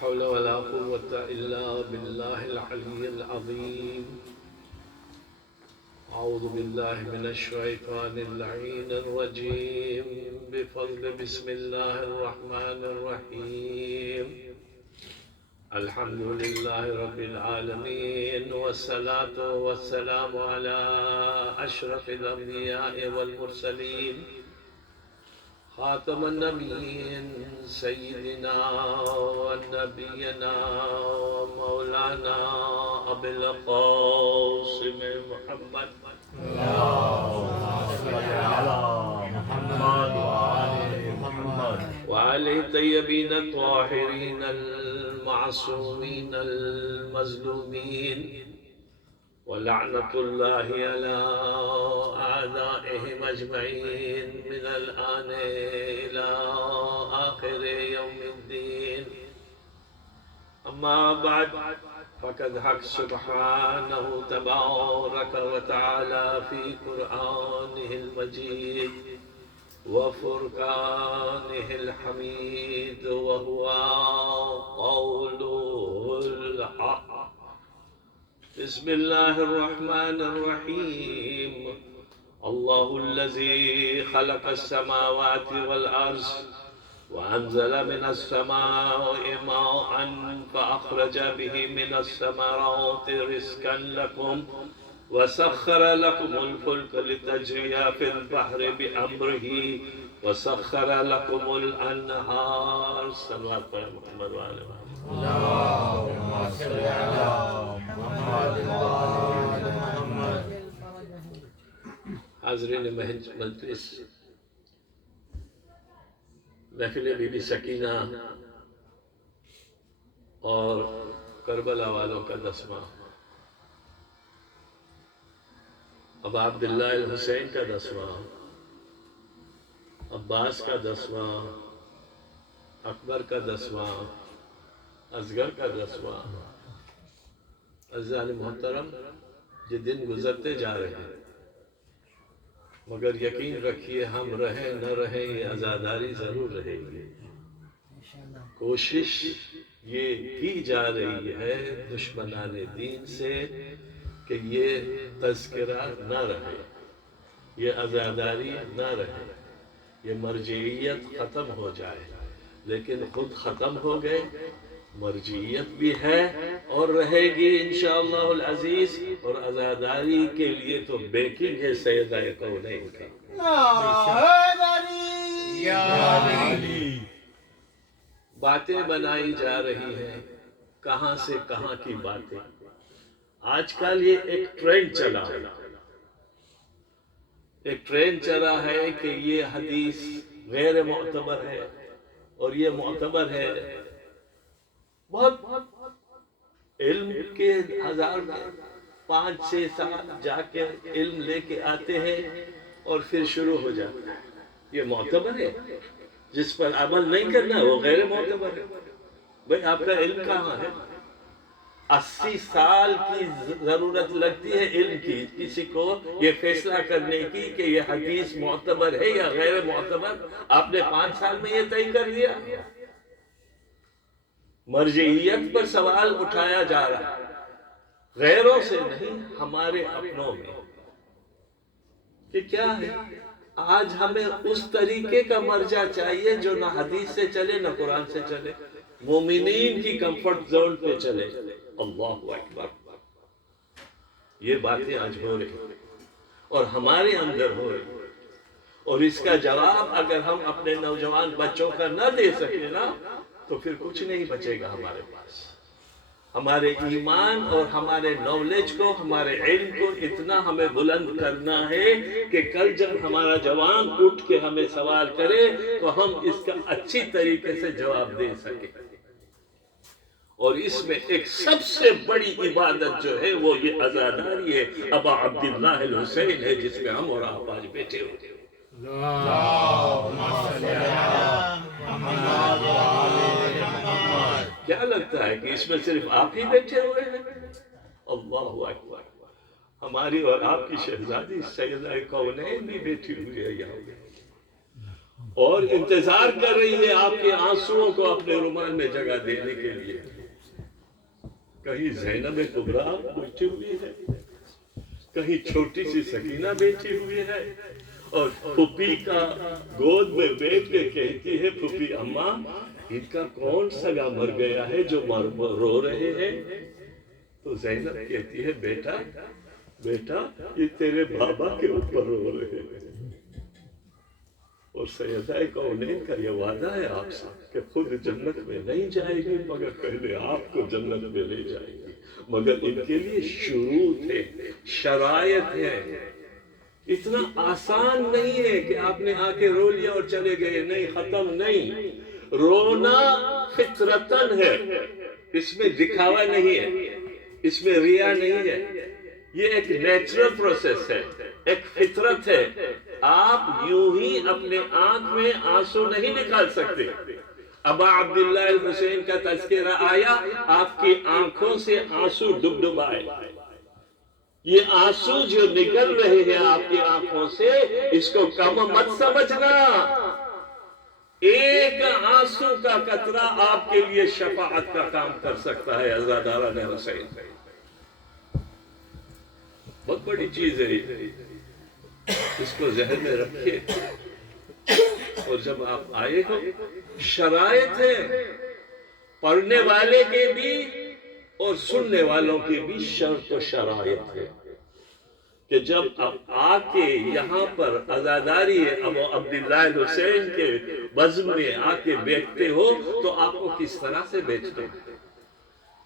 حول ولا قوة إلا بالله العلي العظيم. أعوذ بالله من الشيطان اللعين الرجيم بفضل بسم الله الرحمن الرحيم. الحمد لله رب العالمين، والصلاة والسلام على أشرف الأنبياء والمرسلين، خاتم النبيين سيدنا ونبينا ومولانا أبي القاسم محمد اللهم صل على محمد وآل محمد وعلى الطيبين الطاهرين المعصومين المظلومين، ولعنة الله على أعدائهم أجمعين من الآن إلى آخر يوم الدين. أما بعد، فقد حق سبحانه تبارك وتعالى في قرآنه المجيد وفرقانه الحميد، وهو قوله الحق. بسم الله الرحمن الرحيم. الله الذي خلق السماوات والأرض وأنزل من السماء ماء فأخرج به من الثمرات رزقا لكم وسخر لكم الفلك لتجري في البحر بأمره وسخر لكم الأنهار. صلوات محمد وآل محمد. اللهم صل على محمد وآل محمد. حاضرین مجلس، محفل بی بی سکینہ اور کربلا والوں کا 10واں، ابا عبداللہ الحسین کا 10واں، عباس کا 10واں، اکبر کا 10واں، اصغر کا 10واں. عزیزان محترم، یہ دن گزرتے جا رہے ہیں، مگر یقین رکھیے ہم رہیں نہ رہیں یہ عزاداری ضرور رہے گی. کوشش یہ کی جا رہی ہے دشمنان دین سے کہ یہ تذکرہ نہ رہے، یہ عزاداری نہ رہے، یہ مرجعیت ختم ہو جائے. لیکن خود ختم ہو گئے، مرجعیت بھی ہے اور رہے گی انشاءاللہ العزیز. اور عزاداری کے لیے تو بیکنگ ہے سیدہ کونین کی. باتیں بنائی جا رہی ہیں، کہاں سے کہاں کی باتیں. آج کل یہ ایک ٹرینڈ چلا ہے، ایک ٹرینڈ چلا ہے کہ یہ حدیث غیر معتبر ہے اور یہ معتبر ہے. بہت علم کے ہزار میں 5-6 سال جا کے علم لے کے آتے ہیں اور پھر شروع ہو جاتا ہے. یہ معتبر ہے، جس پر عمل نہیں کرنا وہ غیر معتبر ہے. بھئی آپ کا علم کہاں ہے؟ 80 سال کی ضرورت لگتی ہے علم کی کسی کو یہ فیصلہ کرنے کی کہ یہ حدیث معتبر ہے یا غیر معتبر. آپ نے 5 سال میں یہ طے کر لیا. مرجعیت پر سوال اٹھایا جا رہا ہے، غیروں سے نہیں، ہمارے اپنوں میں. کہ کیا ہے؟ آج ہمیں اس طریقے کا مرجع چاہیے جو نہ حدیث سے چلے نہ قرآن سے چلے، مومنین کی کمفرٹ زون پہ چلے. اللہ اکبر. یہ باتیں آج ہو رہی ہیں اور ہمارے اندر ہو رہی ہیں، اور اس کا جواب اگر ہم اپنے نوجوان بچوں کا نہ دے سکے نا تو پھر کچھ نہیں بچے گا ہمارے پاس. ہمارے ایمان اور ہمارے نالج کو، ہمارے علم کو اتنا ہمیں بلند کرنا ہے کہ کل جب ہمارا جوان اٹھ کے ہمیں سوال کرے تو ہم اس کا اچھی طریقے سے جواب دے سکیں. اور اس میں ایک سب سے بڑی عبادت جو ہے وہ یہ عزاداری ہے، ابا عبداللہ الحسین ہے، جس پہ ہم اور آپ آج بیٹھے ہوتے ہیں. اللهم صل على محمد وآل محمد. کیا لگتا ہے کہ اس میں صرف آپ ہی بیٹھے ہوئے ہیں؟ اللہ اکبر. ہماری اور آپ کی شہزادی سیدہ کونین بھی بیٹھی ہوئی ہے یہاں. اور انتظار کر رہی ہے آپ کے آنسوؤں کو اپنے رومال میں جگہ دینے کے لیے. کہیں زینب کبریٰ بیٹھی ہوئی ہے، کہیں چھوٹی سی سکینہ بیٹھی ہوئی ہے، اور پھوپھی کا گود میں بیٹھ کے کہتی ہے پھوپھی اماں ان کا کون سگا مر گیا ہے جو رو رہے ہیں؟ تو زینب کہتی ہے بیٹا بیٹا یہ تیرے بابا کے اوپر رو رہے ہیں. اور سیدہ کونین کا یہ وعدہ ہے آپ سے کہ خود جنت میں نہیں جائے گی مگر پہلے آپ کو جنت میں لے جائے گی. مگر ان کے لیے شروط ہے، شرائط ہے. اتنا آسان نہیں ہے کہ آپ نے آ کے رو لیا اور چلے گئے. نہیں، ختم نہیں. رونا فطرتن ہے، اس میں دکھاوا نہیں ہے، اس میں ریا نہیں ہے. یہ ایک نیچرل پروسیس ہے، ایک فطرت ہے. آپ یوں ہی اپنے آنکھ میں آنسو نہیں نکال سکتے. ابا عبداللہ الحسین کا تذکرہ آیا، آپ کی آنکھوں سے آنسو ڈب آئے. یہ آنسو جو نکل رہے ہیں آپ کی آنکھوں سے، اس کو کم مت سمجھنا. ایک آنسو کا قطرہ آپ کے لیے شفاعت کا کام کر سکتا ہے. عزاداران حسین بہت بڑی چیز ہے، اس کو ذہن میں رکھیے. اور جب آپ آئے ہو، شرائط ہے، پڑھنے والے کے بھی اور سننے والوں کے بھی شرط و شرائط ہے کہ جب آپ آ کے یہاں پر عزاداری ابو عبداللہ الحسین کے بزم میں آ کے بیٹھتے ہو تو آپ کو کس طرح سے بیٹھنا ہے،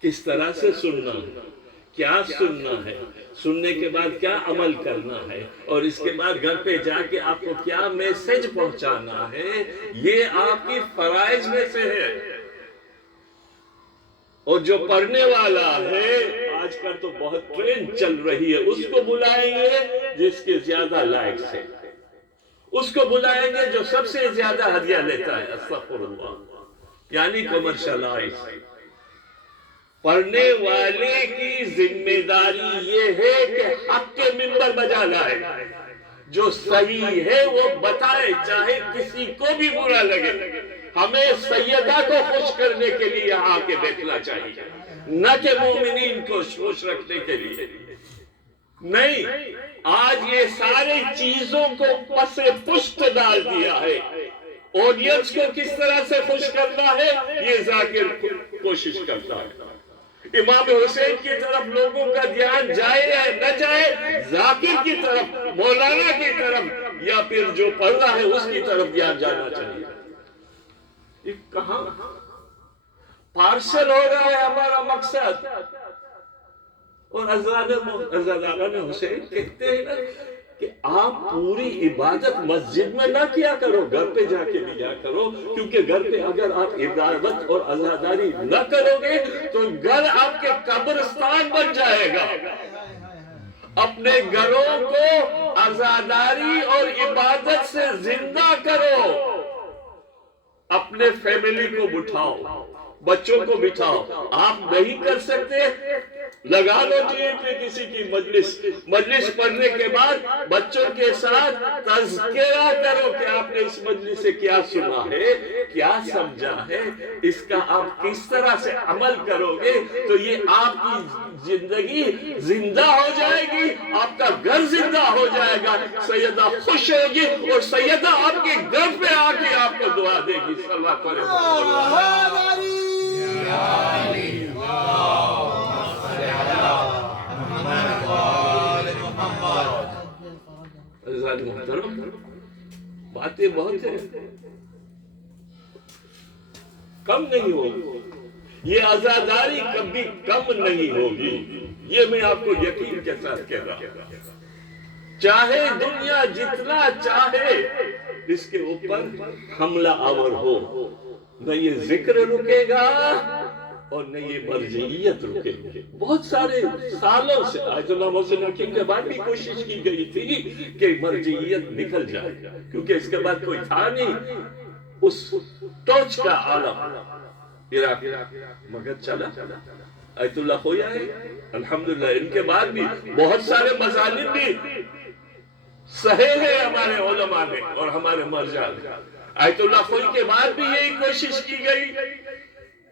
کس طرح سے سننا ہے، کیا سننا ہے، سننے کے بعد کیا عمل کرنا ہے، اور اس کے بعد گھر پہ جا کے آپ کو کیا میسج پہنچانا ہے. یہ آپ کی فرائض میں سے ہے. اور جو پڑھنے والا ہے، آج کل تو بہت ٹرینڈ چل رہی ہے، اس کو بلائیں گے جس کے زیادہ لائکس ہے، اس کو بلائیں گے جو سب سے زیادہ ہدیہ لیتا ہے. استغفر اللہ، یعنی کمرشلائز. پڑھنے والے کی ذمہ داری یہ ہے کہ حق کے منبر بجا لائے، جو صحیح ہے وہ بتائے، چاہے کسی کو بھی برا لگے. ہمیں سیدہ کو خوش کرنے کے لیے یہاں کے بیٹھنا چاہیے، نہ کہ مومنین کو خوش رکھنے کے لیے. نہیں، آج یہ سارے چیزوں کو پس پشت ڈال دیا ہے. آڈینس کو کس طرح سے خوش کرنا ہے یہ ذاکر کوشش کرتا ہے. امام حسین کی طرف لوگوں کا دھیان جائے یا نہ جائے، ذاکر کی طرف، مولانا کی طرف، یا پھر جو پڑھ رہا ہے اس کی طرف دھیان جانا چاہیے. یہ کہاں پارسل ہو رہا ہے ہمارا مقصد. اور عزاداران حسین کہتے ہیں نا کہ آپ پوری عبادت مسجد میں نہ کیا کرو، گھر پہ جا کے بھی کیا کرو. کیونکہ گھر پہ اگر آپ عبادت اور عزاداری نہ کرو گے تو گھر آپ کے قبرستان بن جائے گا. اپنے گھروں کو عزاداری اور عبادت سے زندہ کرو. اپنے فیملی کو بٹھاؤ، بچوں کو بٹھاؤ. آپ نہیں کر سکتے، لگا لو ٹی وی پہ کسی کی مجلس پڑھنے کے بعد بچوں کے ساتھ تذکرہ کرو کہ آپ نے اس مجلس سے کیا سنا ہے، کیا سمجھا ہے، اس کا آپ کس طرح سے عمل کرو گے تو یہ آپ کی زندگی زندہ ہو جائے گی، آپ کا گھر زندہ ہو جائے گا. سیدہ خوش ہوگی اور سیدہ آپ کے گھر پہ آ کے آپ کو دعا دے گی. صلی اللہ علیہ محترم، باتیں بہت ہیں، کم نہیں ہوگی. یہ عزاداری کبھی کم نہیں ہوگی، یہ میں آپ کو یقین کے ساتھ کہہ رہا ہوں. چاہے دنیا جتنا چاہے اس کے اوپر حملہ آور ہو، نہ یہ ذکر رکے گا اور نہ یہ مرجعیت رکے گی. بہت سارے سالوں سے آیت اللہ محسن حکیم کے بعد بھی کوشش کی گئی تھی کہ مرجعیت نکل جائے، کیونکہ اس کے بعد کوئی تھا نہیں اس ٹوچ کا عالم عراق، مگر چلا. آیت اللہ خویا ہے الحمدللہ. ان کے بعد بھی بہت سارے مظالم بھی سہے ہیں ہمارے علماء نے اور ہمارے مرجع نے. آیت اللہ خوئی کے بعد بھی یہی کوشش کی گئی.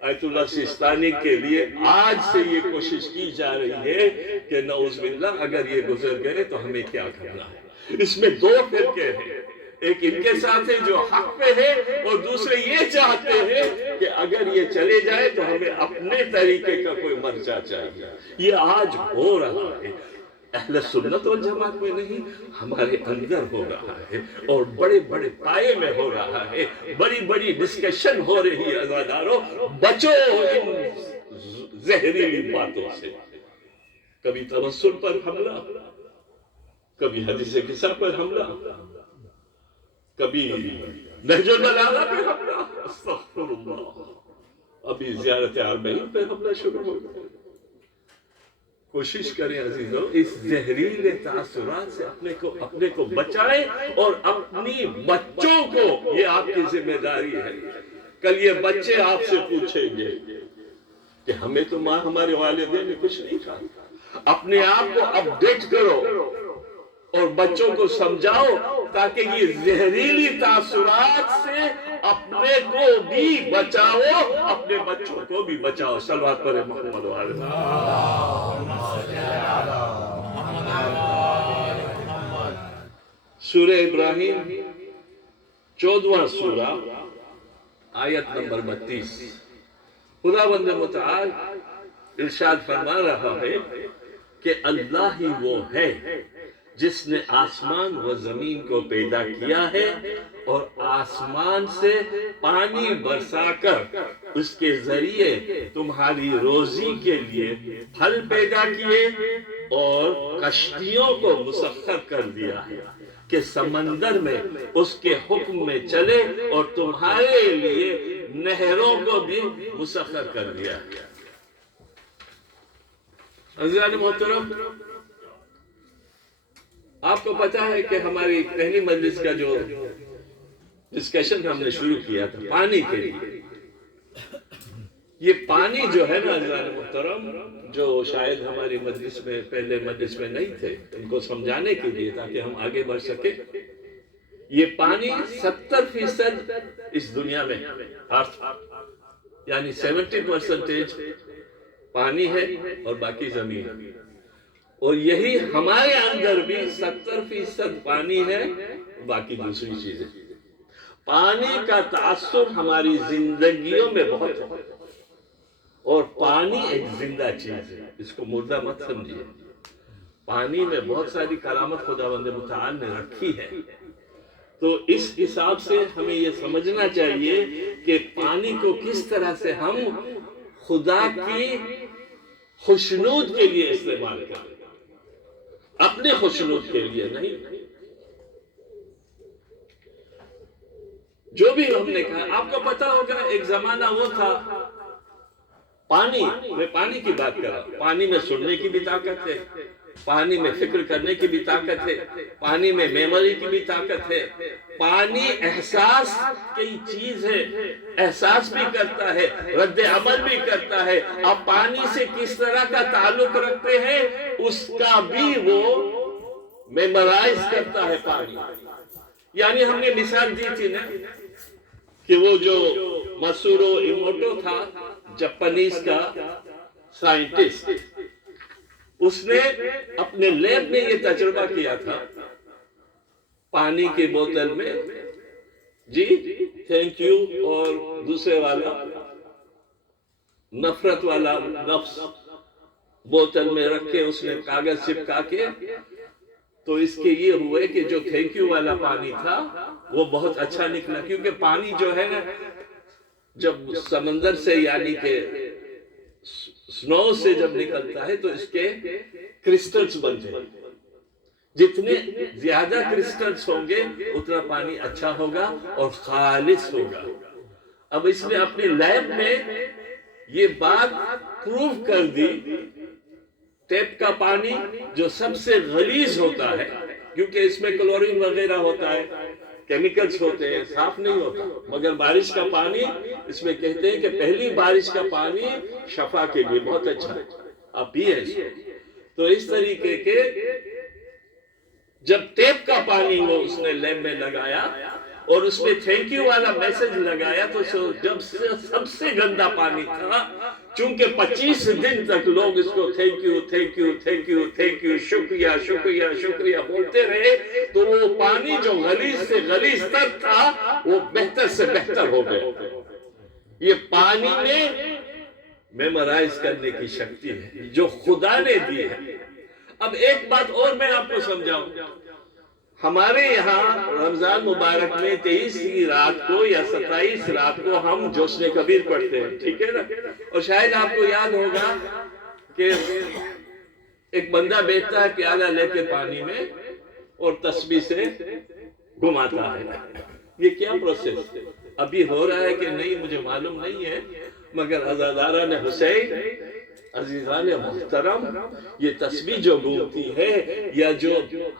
آیت اللہ سیستانی کے لیے آج سے یہ کوشش کی جا رہی ہے کہ نعوذ باللہ اگر یہ گزر گئے تو ہمیں کیا کرنا ہے. اس میں دو فرقے ہیں، ایک ان کے ساتھ ہے جو حق پہ ہے، اور دوسرے یہ چاہتے ہیں کہ اگر یہ چلے جائے تو ہمیں اپنے طریقے کا کوئی مرجع چاہیے. یہ آج ہو رہا ہے، اہل سنت والجماعت میں نہیں، ہمارے اندر ہو رہا ہے، اور بڑے بڑے پائے میں ہو رہا ہے. بڑی بڑی ڈسکشن ہو رہی ہے. عزادارو، بچو ان زہریلی باتوں سے. کبھی توسل پر حملہ، کبھی حدیث قصہ پر حملہ، کبھی نہج البلاغہ پہ حملہ. استغفر اللہ. ابھی زیارت اربعین پہ حملہ شروع ہو گیا. کوشش کریں عزیزوں، اس زہریلے تاثرات سے اپنے کو بچائیں، اور اپنی بچوں کو، یہ آپ کی ذمہ داری ہے. کل یہ بچے آپ سے پوچھیں گے کہ ہمیں تو ماں ہمارے والدین نے کچھ نہیں کہا. اپنے آپ کو اپڈیٹ کرو اور بچوں کو سمجھاؤ، تاکہ یہ زہریلی تاثرات سے اپنے کو بھی بچاؤ، اپنے بچوں کو بھی بچاؤ. صلوات پر محمد وعلی سورہ ابراہیم 14واں سورہ آیت نمبر 32. خداوند متعال ارشاد فرما رہا ہے کہ اللہ ہی وہ ہے جس نے آسمان و زمین کو پیدا کیا ہے، اور آسمان سے پانی برسا کر اس کے ذریعے تمہاری روزی کے لیے پھل پیدا کیے، اور کشتیوں کو مسخر کر دیا ہے کہ سمندر میں اس کے حکم میں چلے، اور تمہارے لیے نہروں کو بھی مسخر کر دیا ہے. عزیزان محترم، آپ کو پتا ہے کہ ہماری پہلی مجلس کا جو ڈسکشن ہم نے شروع کیا تھا پانی کے لیے، یہ پانی جو ہے نا عزیزان محترم، جو شاید ہماری مجلس میں پہلے مجلس میں نہیں تھے، ان کو سمجھانے کے لیے تاکہ ہم آگے بڑھ سکیں. یہ پانی 70% اس دنیا میں، یعنی 70% پانی ہے اور باقی زمین ہے. اور یہی ہمارے اندر بھی 70% پانی ہے، باقی دوسری چیزیں. پانی کا تاثر ہماری زندگیوں میں بہت ہے، اور پانی ایک زندہ چیز ہے، اس کو مردہ مت سمجھیے. پانی میں بہت ساری کرامت خداوند متعال نے رکھی ہے. تو اس حساب سے ہمیں یہ سمجھنا چاہیے کہ پانی کو کس طرح سے ہم خدا کی خوشنود کے لیے استعمال کریں، اپنے خوشنود کے لیے نہیں. جو بھی ہم نے کہا، آپ کو پتا ہوگا ایک زمانہ وہ تھا، پانی میں پانی کی بات کر رہا ہوں، پانی میں سننے کی بھی طاقت ہے، پانی میں فکر کرنے کی بھی طاقت ہے، پانی میں میموری کی بھی طاقت ہے. پانی احساس کی چیز ہے، احساس بھی کرتا ہے، رد عمل بھی کرتا ہے. آپ پانی سے کس طرح کا تعلق رکھتے ہیں اس کا بھی وہ میمورائز کرتا ہے پانی. یعنی ہم نے مثال دی تھی نا کہ وہ جو مسورو ایموٹو تھا، جاپانیز کا سائنٹسٹ، اس نے اپنے لیب میں یہ تجربہ کیا تھا، پانی کی بوتل میں جی تھینک یو اور دوسرے والا نفرت والا لفظ بوتل میں رکھ کے اس نے کاغذ چپکا کے، تو اس کے یہ ہوئے کہ جو تھینک یو والا پانی تھا وہ بہت اچھا نکلا. کیونکہ پانی جو ہے نا، جب سمندر سے یعنی کہ سنو سے جب نکلتا ہے تو اس کے کرسٹلز بنتے ہیں. جتنے زیادہ کرسٹلز ہوں گے اتنا پانی اچھا ہوگا اور خالص ہوگا. اب اس نے اپنی لیب میں یہ بات پروف کر دی. ٹیپ کا پانی جو سب سے غلیظ ہوتا ہے، کیونکہ اس میں کلورین وغیرہ ہوتا ہے، کیمیکلز ہوتے ہیں، صاف نہیں ہوتا. مگر بارش کا پانی، اس میں کہتے ہیں کہ پہلی بارش کا پانی شفا کے لیے بہت اچھا ہے، آپ پیئے اس کو. تو اس طریقے کے جب ٹیپ کا پانی وہ اس نے لیب میں لگایا اور اس میں تھینک یو والا میسج لگایا تو جب سب سے گندا پانی تھا، چونکہ 25 دن تک لوگ اس کو thank you thank you thank you thank you شکریہ شکریہ شکریہ بولتے رہے، تو وہ پانی جو غلیظ سے غلیظ تر تھا وہ بہتر سے بہتر ہو گیا۔ یہ پانی میں میمورائز کرنے کی شکتی ہے جو خدا نے دی ہے۔ اب ایک بات اور میں آپ کو سمجھاؤں، ہمارے یہاں رمضان مبارک میں 23 کی رات کو یا 27 رات کو ہم جوشن کبیر پڑھتے ہیں، ٹھیک ہے نا؟ اور شاید آپ کو یاد ہوگا کہ ایک بندہ بیٹھتا ہے پیالہ لے کے پانی میں اور تسبیح سے گھماتا ہے۔ یہ کیا پروسیس ابھی ہو رہا ہے کہ نہیں مجھے معلوم نہیں ہے، مگر عزاداران حسین، عزیزان محترم، یہ تسبیح جو گھومتی ہے یا جو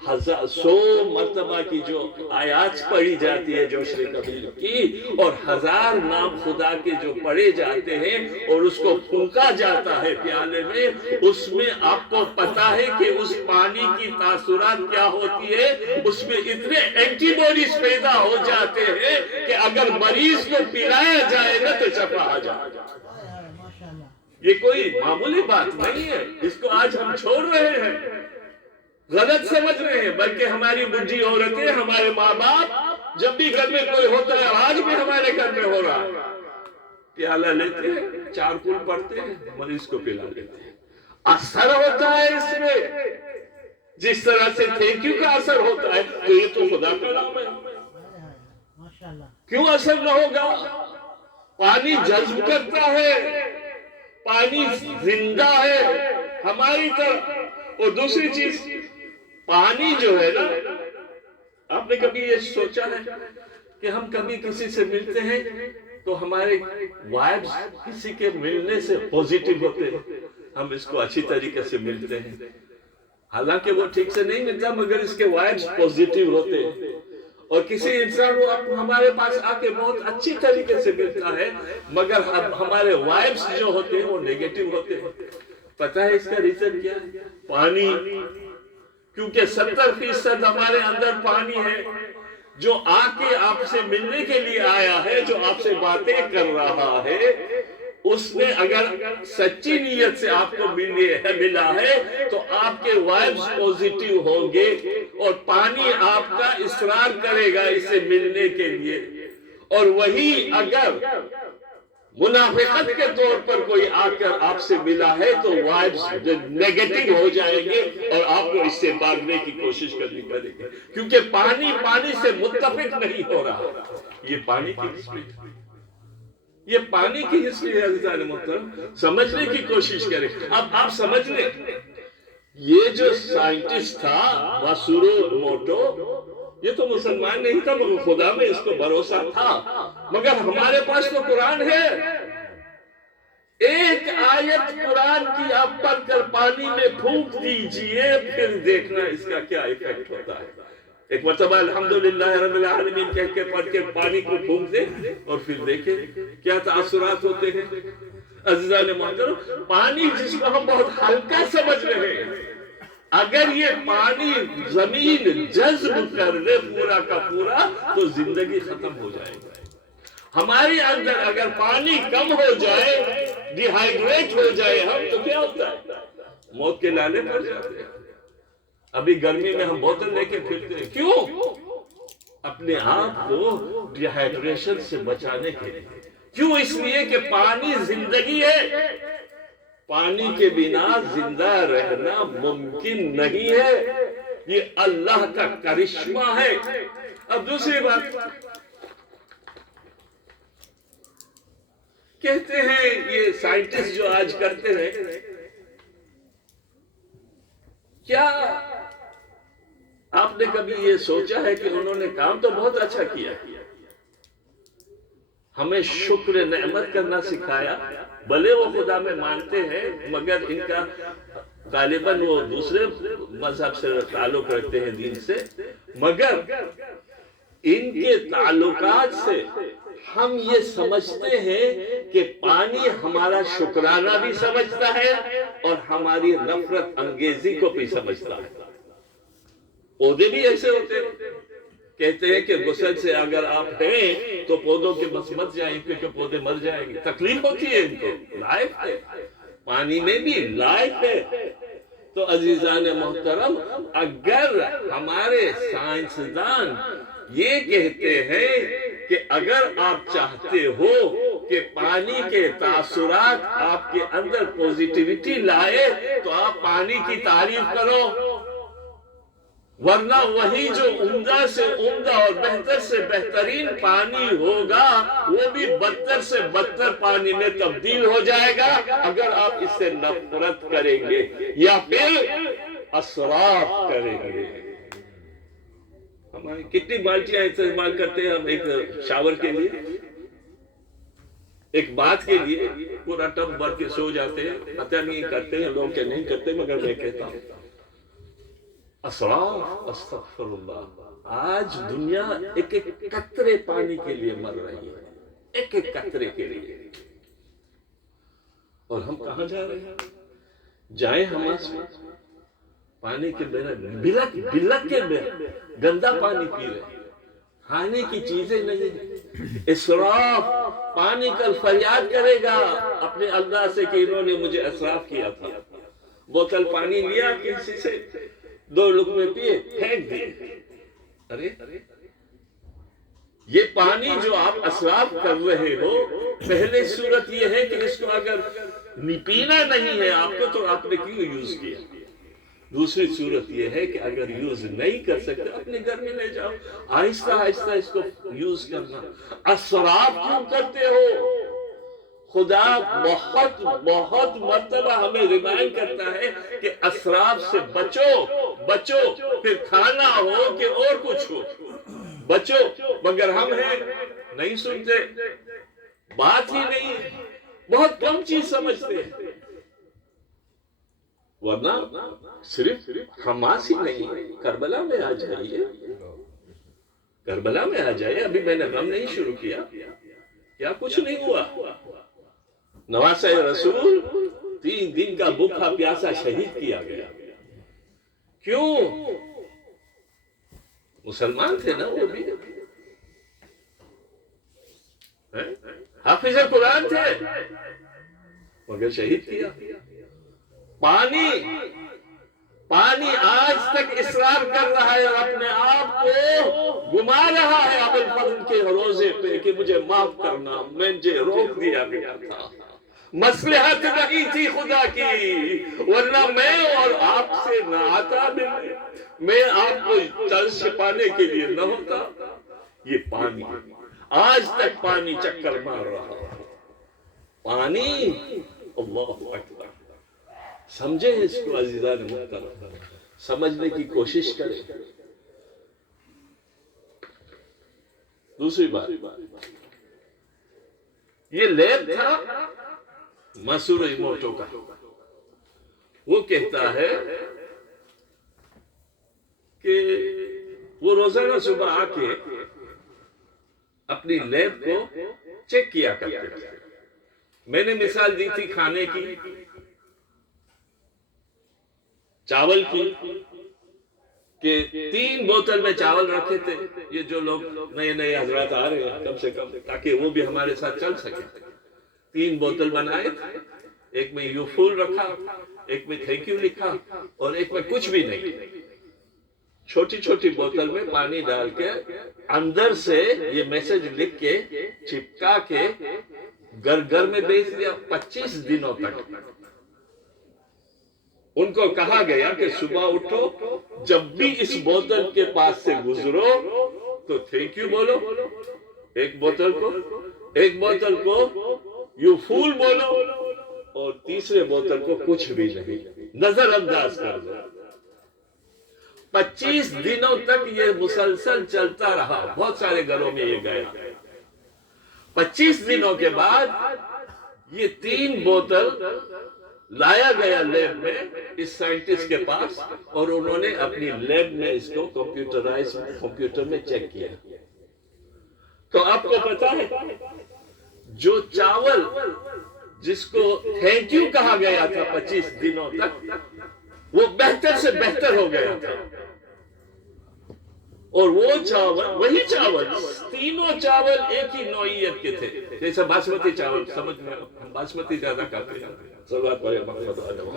100 مرتبہ کی جو آیات پڑھی جاتی ہے جوشن کبیر کی، اور 1000 نام خدا کے جو پڑھے جاتے ہیں اور اس کو پھونکا جاتا ہے پیالے میں، اس میں آپ کو پتا ہے کہ اس پانی کی تاثرات کیا ہوتی ہے؟ اس میں اتنے اینٹی باڈیز پیدا ہو جاتے ہیں کہ اگر مریض کو پلایا جائے نا تو شفا آ جائے۔ یہ کوئی معمولی بات نہیں ہے، اس کو آج ہم چھوڑ رہے ہیں، غلط سمجھ رہے ہیں، بلکہ ہماری بڈھی عورتیں، ہمارے ماں باپ جب بھی گھر میں کوئی ہوتا ہے، آج بھی ہمارے گھر میں ہو رہا ہے، پیالہ لیتے ہیں، 4 پھول پڑھتے ہیں، مریض کو پلا دیتے ہیں۔ اثر ہوتا ہے اس میں، جس طرح سے تھینک یو کا اثر ہوتا ہے، تو یہ تو خدا کا نام ہے، کیوں اثر نہ ہوگا؟ پانی جذب کرتا ہے، پانی زندہ ہے ہماری طرف۔ اور دوسری چیز، پانی جو ہے نا، آپ نے کبھی یہ سوچا ہے کہ ہم کبھی کسی سے ملتے ہیں تو ہمارے وائبز کسی کے ملنے سے پوزیٹیو ہوتے ہیں، ہم اس کو اچھی طریقے سے ملتے ہیں، حالانکہ وہ ٹھیک سے نہیں ملتا مگر اس کے وائبز پوزیٹیو ہوتے ہیں۔ اور کسی انسان کو ہمارے پاس آ کے بہت اچھی طریقے سے ملتا ہے مگر ہمارے وائبز جو ہوتے ہیں وہ نیگیٹو ہوتے ہیں۔ پتہ ہے اس کا ریزن کیا ہے؟ پانی، کیونکہ 70% ہمارے اندر پانی ہے جو آ کے آپ سے ملنے کے لیے آیا ہے، جو آپ سے باتیں کر رہا ہے، اس نے اگر سچی نیت سے آپ کو ملا ہے تو آپ کے وائبز پوزیٹیو ہوں گے اور پانی آپ کا اصرار کرے گا اس سے ملنے کے لیے۔ اور وہی اگر منافقت کے طور پر کوئی آ کر آپ سے ملا ہے تو وائبز نیگیٹو ہو جائیں گے اور آپ کو اس سے بھاگنے کی کوشش کرنی پڑے گی، کیونکہ پانی سے متفق نہیں ہو رہا۔ یہ پانی کی ہسٹری، یہ پانی کی ہسٹری ہے عزیزان محترم، سمجھنے کی کوشش کریں۔ اب آپ سمجھ لیں، یہ جو سائنٹسٹ تھا واسورو موٹو، یہ تو مسلمان نہیں تھا مگر خدا میں اس کو بھروسہ تھا، مگر ہمارے پاس تو قرآن ہے۔ ایک آیت قرآن کی آپ پڑھ کر پانی میں پھونک دیجئے، پھر دیکھنا اس کا کیا ایفیکٹ ہوتا ہے۔ ایک مرتبہ الحمدللہ رب العالمین کہہ کے پڑھ کے پانی کو پھونک دے اور پھر دیکھیں کیا تاثرات ہوتے ہیں۔ عزیزان محترم، پانی جس کو ہم بہت ہلکا سمجھ رہے ہیں، اگر یہ پانی زمین جذب کر لے پورا کا پورا تو زندگی ختم ہو جائے گا۔ ہمارے اندر اگر پانی کم ہو جائے، ڈی ہائیڈریٹ ہو جائے ہم، تو کیا ہوتا ہے؟ موت کے لالے پڑ جاتے ہیں۔ ابھی گرمی میں ہم بوتل لے کے پھرتے ہیں، کیوں؟ اپنے آپ کو ڈی ہائیڈریشن سے بچانے کے لیے۔ کیوں؟ اس لیے کہ پانی زندگی ہے، پانی کے بنا زندہ رہنا ممکن نہیں ہے، یہ اللہ کا کرشمہ ہے۔ اب دوسری بات، کہتے ہیں یہ سائنٹسٹ جو آج کرتے ہیں، کیا آپ نے کبھی یہ سوچا ہے کہ انہوں نے کام تو بہت اچھا کیا، ہمیں شکر نعمت کرنا سکھایا، بھلے وہ خدا میں مانتے ہیں مگر ان کا غالباً وہ دوسرے مذہب سے تعلق رکھتے ہیں، دین سے، مگر ان کے تعلقات سے ہم یہ سمجھتے ہیں کہ پانی ہمارا شکرانہ بھی سمجھتا ہے اور ہماری نفرت انگیزی کو بھی سمجھتا ہے۔ پودے بھی ایسے ہوتے ہیں کہتے ہیں کہ غسل سے اگر آپ ہیں تو پودوں کے بس مت جائیں کیونکہ پودے مر جائیں گے. تکلیف ہوتی ہے ان کو. لائف ہے, پانی میں بھی لائف ہے. تو عزیزان محترم, اگر ہمارے سائنسدان یہ کہتے ہیں کہ اگر آپ چاہتے ہو کہ پانی کے تاثرات آپ کے اندر پوزیٹیوٹی لائے تو آپ پانی کی تعریف کرو, ورنہ وہی جو عمدہ سے عمدہ اور بہتر سے بہترین پانی ہوگا وہ بھی بدتر سے بدتر پانی میں تبدیل ہو جائے گا اگر آپ اس سے نفرت کریں گے یا پھر اسراف کریں گے. ہماری کتنی بالٹیاں استعمال کرتے ہیں ہم ایک شاور کے لیے, ایک بات کے لیے پورا ٹب بھر کے سو جاتے ہیں. پتہ نہیں کرتے ہیں لوگ کہ نہیں کرتے, مگر میں کہتا ہوں اسراف. استغفر اللہ. آج دنیا ایک ایک قطرے پانی کے لیے مر رہی ہے, ایک ایک قطرے کے لیے. اور ہم کہاں جا رہے ہیں؟ جائیں حماس میں, پانی کے بنا بلک بلک کے بنا گندا پانی پی رہے ہیں, کھانے کی چیزیں نہیں. اسراف. پانی کل فریاد کرے گا اپنے اللہ سے کہ انہوں نے مجھے اسراف کیا تھا. بوتل پانی لیا کسی سے, 2 لقمے پیے, پھینک دیے. ارے یہ پانی جو آپ اسراف کر رہے ہو, پہلے صورت یہ ہے کہ اس کو اگر پینا نہیں ہے آپ کو تو آپ نے کیوں یوز کیا. دوسری صورت یہ ہے کہ اگر یوز نہیں کر سکتے اپنے گھر میں لے جاؤ, آہستہ آہستہ اس کو یوز کرنا. اسراف کیوں کرتے ہو؟ خدا بہت بہت مرتبہ ہمیں ریمائنڈ کرتا ہے کہ اسراف سے بچو. پھر کھانا ہو کہ اور کچھ ہو, بچو. مگر ہم ہیں نہیں سنتے, بات ہی نہیں, بہت کم چیز سمجھتے ہیں. ورنہ صرف حماس ہی نہیں, کربلا میں آ جائیے, کربلا میں آ جائیے. ابھی میں نے غم نہیں شروع کیا, کیا کچھ نہیں ہوا. نواسہ رسول 3 دن کا بھوکا پیاسا شہید کیا گیا. کیوں؟ مسلمان تھے نا وہ بھی, حافظ قرآن تھے, مگر شہید کیا. پانی آج تک اصرار کر رہا ہے اور اپنے آپ کو گما رہا ہے ابو الفضل کے روزے پہ کہ مجھے معاف کرنا, مجھے روک دیا گیا تھا, مصلحت نہیں تھی خدا کی, ورنہ میں اور آپ سے نہ آتا, میں آپ کو طرز چھپانے کے لیے نہ ہوتا. یہ پانی آج تک پانی چکر مار رہا ہے. پانی, اللہ اکبر. سمجھیں اس کو عزیزان محترم, سمجھنے کی کوشش کریں. دوسری بات, یہ لیب تھا مسورو ایموٹو کا. وہ کہتا ہے کہ وہ روزانہ صبح آ کے اپنی لیب کو چیک کیا کرتے تھے. میں نے مثال دی تھی کھانے کی, چاول کی, کہ 3 بوتل میں چاول رکھے تھے. یہ جو لوگ نئے حضرات آ رہے ہیں کم سے کم, تاکہ وہ بھی ہمارے ساتھ چل سکے. 3 بوتل بنائے, ایک میں یو فول رکھا, ایک میں تھینک یو لکھا, اور ایک میں کچھ بھی نہیں. چھوٹی چھوٹی بوتل میں پانی ڈال کے اندر سے یہ میسج لکھ کے چپکا کے گھر میں بیچ دیا 25 دنوں تک. ان کو کہا گیا کہ صبح اٹھو, جب بھی اس بوتل کے پاس سے گزرو تو تھینک یو بولو, ایک بوتل کو یو فول بولو, اور تیسرے بوتل کو کچھ بھی نہیں, نظر انداز کر دو. 25 دنوں تک یہ مسلسل چلتا رہا. بہت سارے گھروں میں یہ گیا. 25 دنوں کے بعد یہ 3 بوتل لایا گیا لیب میں اس سائنٹسٹ کے پاس, اور انہوں نے اپنی لیب میں اس کو کمپیوٹر میں چیک کیا. تو آپ کو پتا ہے جو چاول جس کو تھینک یو کہا گیا تھا 25 دنوں تک, وہ بہتر سے بہتر ہو گیا تھا. اور وہ چاول، وہی چاول، تینوں چاول ایک ہی نوعیت کے تھے. جیسے باسمتی چاول، سمجھ میں ہم باسمتی زیادہ کرتے ہیں. صلوات پڑھیں محمد علیہ وسلم.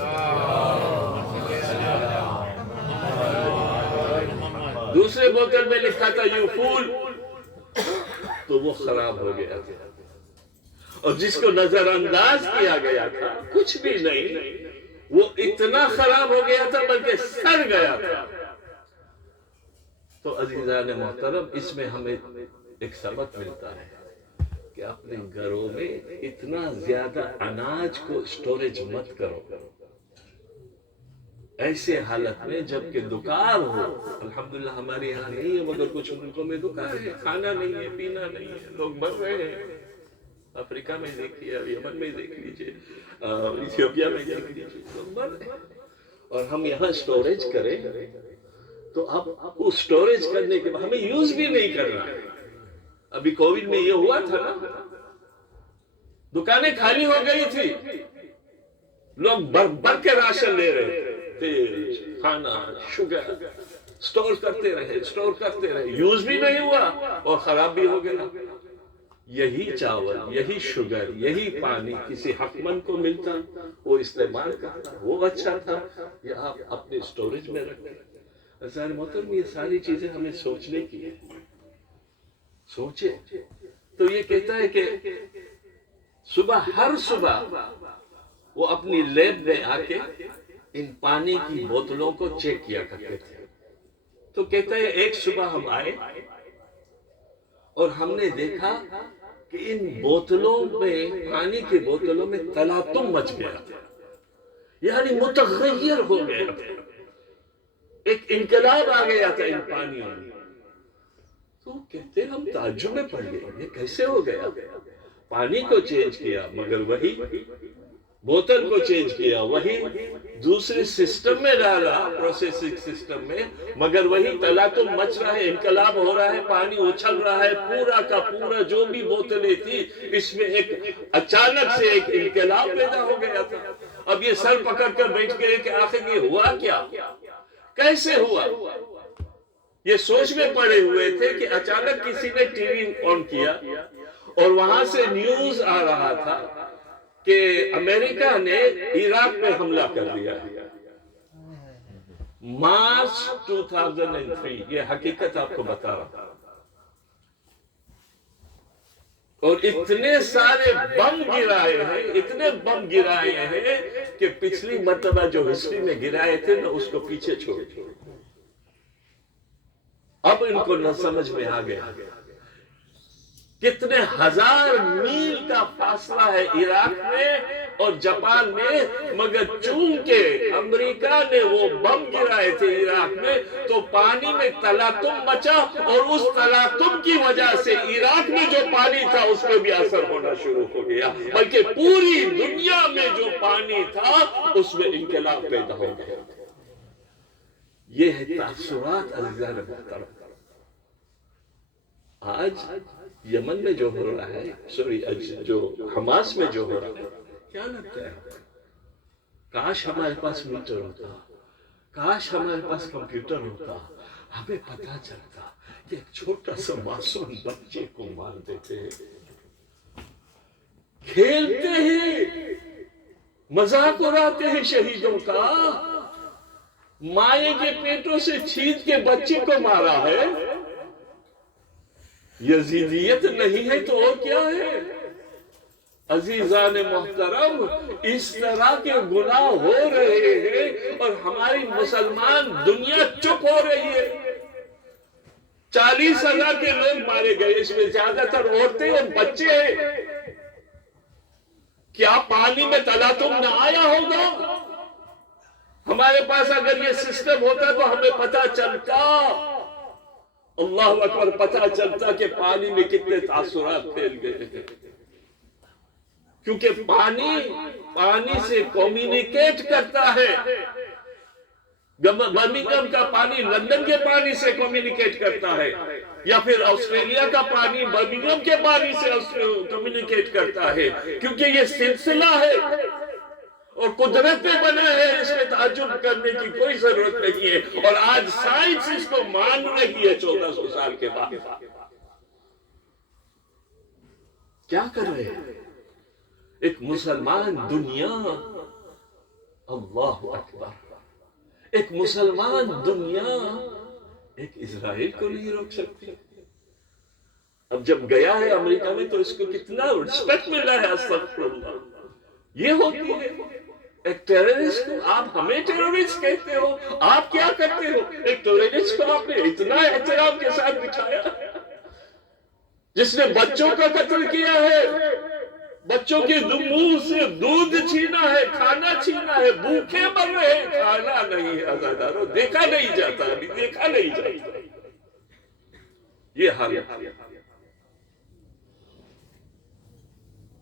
دوسرے بوتل میں لکھا تھا یو فول، تو وہ خراب ہو گیا تھا. اور جس کو نظر انداز کیا گیا تھا کچھ بھی نہیں، وہ اتنا خراب ہو گیا تھا بلکہ سڑ گیا تھا. تو عزیزان محترم، اس میں ہمیں ایک سبق ملتا ہے کہ اپنے گھروں میں اتنا زیادہ اناج کو سٹوریج مت کرو. ایسے حالت میں جب کہ دکار ہو، الحمدللہ ہمارے یہاں نہیں ہے مگر کچھ ملکوں میں دکار ہے، کھانا نہیں ہے، پینا نہیں ہے، لوگ مر رہے ہیں. افریقہ میں دیکھیے، یمن میں دیکھ لیجیے، ایتھیوپیا میں دیکھ لیجیے، لوگ مر رہے ہیں. اور ہم یہاں سٹوریج کریں تو اب اس سٹوریج کرنے کے بعد ہمیں یوز بھی نہیں کرنا. ابھی کووڈ میں یہ ہوا تھا نا، دکانیں خالی ہو گئی تھی، لوگ بھر کے راشن لے رہے تھے، تیل، کھانا، شوگر، سٹور کرتے رہے، یوز بھی نہیں ہوا اور خراب بھی ہو گیا. یہی چاول، یہی شوگر، یہی پانی کسی حقمند کو ملتا، وہ استعمال کرتا، وہ اچھا تھا. یہ آپ اپنے سٹوریج میں رکھیں. عزیزان محترم، یہ ساری چیزیں ہمیں سوچنے کی ہے. سوچے تو یہ کہتا ہے کہ ہر صبح وہ اپنی لیب میں آ کے ان پانی کی بوتلوں کو چیک کیا کرتے تھے. تو کہتا ہے ایک صبح ہم آئے اور ہم نے دیکھا کہ ان بوتلوں میں، پانی کی بوتلوں میں تلاطم مچ گیا تھا، یعنی متغیر ہو گیا تھا، ایک انقلاب آ گیا تھا ان پانیوں میں. تو کہتے ہم تعجب میں پڑ گئے، یہ کیسے ہو گیا؟ پانی کو چینج کیا مگر وہی، بوتل کو چینج کیا وہی، دوسرے سسٹم میں ڈالا، پروسیسنگ سسٹم میں، مگر وہی تلاطم مچ رہا ہے، انقلاب ہو رہا ہے، پانی اچھل رہا ہے. پورا کا پورا جو بھی بوتلیں تھی اس میں ایک اچانک سے ایک انقلاب پیدا ہو گیا تھا. اب یہ سر پکڑ کر بیٹھ گئے کہ آخر یہ ہوا کیا، کیسے ہوا؟ یہ سوچ میں پڑے ہوئے تھے کہ اچانک کسی نے ٹی وی آن کیا اور وہاں سے نیوز آ رہا تھا کہ امریکہ نے عراق پہ حملہ کر دیا. مارچ 2003، یہ حقیقت آپ کو بتا رہا. اور اتنے سارے بم گرائے ہیں، اتنے بم گرائے ہیں کہ پچھلی مرتبہ جو ہسٹری میں گرائے تھے نا اس کو پیچھے چھوڑ. اب ان کو نہ سمجھ میں آ گیا کتنے ہزار میل کا فاصلہ ہے عراق میں اور جاپان میں، مگر چونکہ امریکہ نے وہ بم گرائے تھے عراق میں تو پانی میں تلاطم مچا، اور اس تلاطم کی وجہ سے عراق میں جو پانی تھا اس میں بھی اثر ہونا شروع ہو گیا، بلکہ پوری دنیا میں جو پانی تھا اس میں انقلاب پیدا ہو گیا. یہ ہے تاثرات عزیزان محترم. آج یمن میں جو ہو رہا ہے، جو حماس میں جو ہو رہا ہے، کیا لگتا ہے؟ کاش ہمارے پاس میٹر ہوتا، کاش ہمارے پاس کمپیوٹر ہوتا، ہمیں پتا چلتا کہ ایک چھوٹا سا معصوم بچے کو مار دیتے ہیں، کھیلتے ہیں، مذاق اڑاتے ہیں شہیدوں کا، مائیں کے پیٹوں سے چھید کے بچے کو مارا ہے. یزیدیت نہیں ہے تو اور کیا ہے؟ عزیزان محترم، اس طرح کے گناہ ہو رہے ہیں اور ہماری مسلمان دنیا چپ ہو رہی ہے. 40,000 کے لوگ مارے گئے، اس میں زیادہ تر عورتیں اور بچے ہیں. کیا پانی میں تلاطم نہ آیا ہوگا؟ ہمارے پاس اگر یہ سسٹم ہوتا تو ہمیں پتا چلتا، اللہ اکبر، پتا چلتا کہ پانی میں کتنے تاثرات پھیل گئے ہیں. کیونکہ پانی سے کمیونیکیٹ کرتا ہے. برمنگھم کا پانی لندن کے پانی سے کمیونیکیٹ کرتا ہے، یا پھر آسٹریلیا کا پانی برمنگھم کے پانی سے کمیونیکیٹ کرتا ہے، کیونکہ یہ سلسلہ ہے. اور قدرتیں بنائے ہیں، اس میں تعجب کرنے کی کوئی ضرورت نہیں ہے، اور آج سائنس اس کو مان رہی ہے 1400 سال کے بعد۔ کیا کر رہے ہیں ایک مسلمان دنیا؟ اللہ اکبر، ایک مسلمان دنیا ایک اسرائیل کو نہیں روک سکتی۔ اب جب گیا ہے امریکہ میں تو اس کو کتنا رسپیکٹ ملا ہے، استغفر اللہ۔ یہ ہوتی ہے ایک ٹیررسٹ کو آپ ہمیں ٹیررسٹ کہتے ہو، آپ کیا کرتے ہو؟ ایک ٹیررسٹ کو آپ نے اتنا احترام کے ساتھ بٹھایا، جس نے بچوں کا قتل کیا ہے، بچوں کے منہ سے دودھ چھینا ہے، کھانا چھینا ہے، بھوکے مر رہے ہیں، کھانا نہیں ہے عزادارو، دیکھا نہیں جاتا، دیکھا نہیں جاتا۔ یہ حالت،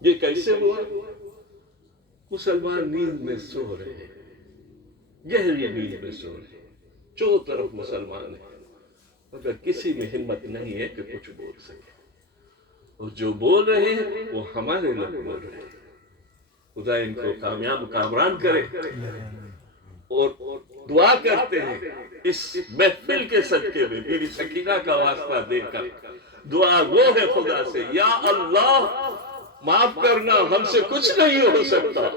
یہ کیسے ہوا؟ مسلمان نیند میں سو رہے ہیں، گہری نیند میں سو رہے ہیں، چاروں طرف مسلمان ہیں، مگر کسی میں ہمت نہیں ہے کہ کچھ بول سکے، اور جو بول رہے ہیں وہ ہمارے لوگ بول رہے ہیں۔ خدا ان کو کامیاب کامران کرے، اور دعا کرتے ہیں اس محفل کے صدقے میں بیوی سکینہ کا واسطہ دے کر دعا وہ ہے خدا سے، یا اللہ معاف کرنا، ہم سے کچھ نہیں ہو سکتا،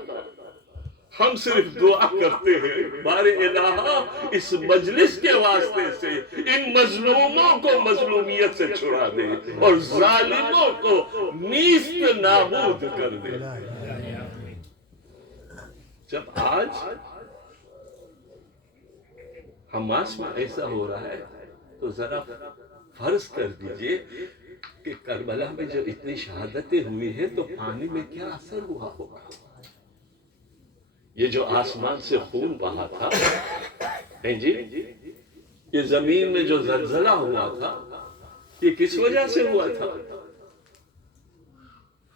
ہم صرف دعا کرتے ہیں بارے الہ اس مجلس کے واسطے سے ان مظلوموں کو مظلومیت سے چھڑا دے اور ظالموں کو نیست نابود کر دے۔ جب آج حماس میں ایسا ہو رہا ہے تو ذرا فرض کر دیجئے کہ کربلا میں جو اتنی شہادتیں ہوئی ہیں تو پانی میں کیا اثر ہوا ہوگا؟ یہ جو آسمان سے خون بہا تھا، جی یہ زمین میں جو زلزلہ ہوا تھا، یہ کس وجہ سے ہوا تھا؟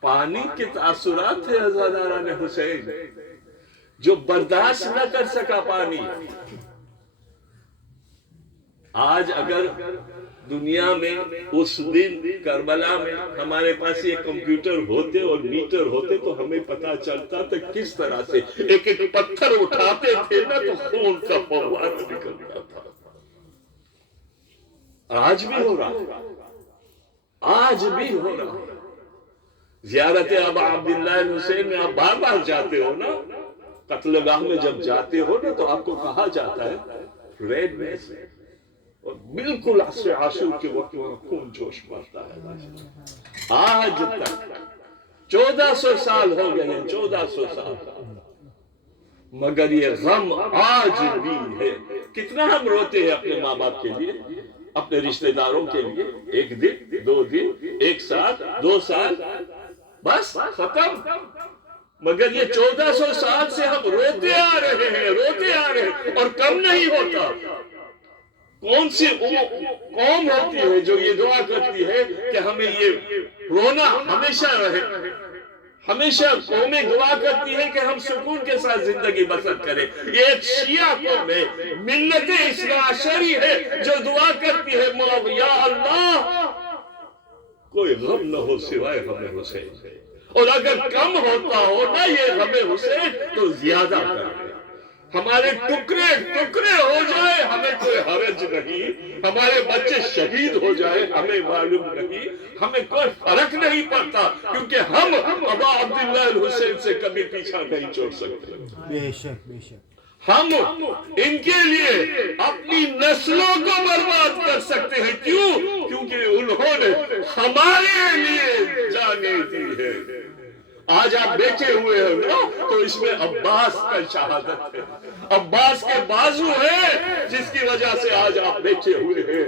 پانی کے تاثرات تھے عزاداران حسین، جو برداشت نہ کر سکا پانی۔ آج اگر دنیا میں اس دن کربلا میں ہمارے پاس یہ کمپیوٹر ہوتے اور میٹر ہوتے تو ہمیں پتا چلتا تھا کس طرح سے ایک ایک پتھر اٹھاتے تھے نا تو خون کا فوارہ نکلتا تھا۔ آج بھی ہو رہا، آج بھی ہو رہا۔ زیارت ابا عبداللہ حسین میں آپ بار بار جاتے ہو نا، قتل گاہ میں جب جاتے ہو نا تو آپ کو کہا جاتا ہے ریڈ میں سے، اور بالکل عصر عاشور کے وقت وہاں خون جوش پڑتا ہے۔ آج تک 1400 سال ہو گئے ہیں، 1400 سال، مگر یہ غم آج بھی ہے۔ کتنا ہم روتے ہیں اپنے ماں باپ کے لیے، اپنے رشتہ داروں کے لیے، ایک دن، 2 دن، 1 سال، 2 سال، بس ختم۔ مگر یہ 1400 سال سے ہم روتے آ رہے ہیں، روتے آ رہے ہیں، اور کم نہیں ہوتا۔ کون سی قوم ہوتی ہے جو یہ دعا کرتی ہے کہ ہمیں یہ رونا ہمیشہ رہے؟ ہمیشہ قومیں دعا کرتی ہے کہ ہم سکون کے ساتھ زندگی بسر کریں۔ یہ ایک شیعہ قوم ہے، ملت اثنا عشری ہے، جو دعا کرتی ہے یا اللہ کوئی غم نہ ہو سوائے غم حسین، اور اگر کم ہوتا ہو نا یہ غم حسین تو زیادہ کر دے۔ ہمارے ٹکڑے ٹکڑے ہو جائے ہمیں کوئی حرج نہیں، ہمارے بچے شہید ہو جائے ہمیں معلوم نہیں، ہمیں کوئی فرق نہیں پڑتا، کیونکہ ہم ابا عبداللہ الحسین سے کبھی پیچھا نہیں چھوڑ سکتے۔ بے شک بے شک، ہم ان کے لیے اپنی نسلوں کو برباد کر سکتے ہیں۔ کیوں؟ کیونکہ انہوں نے ہمارے لیے جانیں دی ہے۔ آج آپ بیٹھے ہوئے ہیں نا تو اس میں عباس کا شہادت ہے، عباس کے بازو ہے جس کی وجہ سے آج آپ بیٹھے ہوئے ہیں،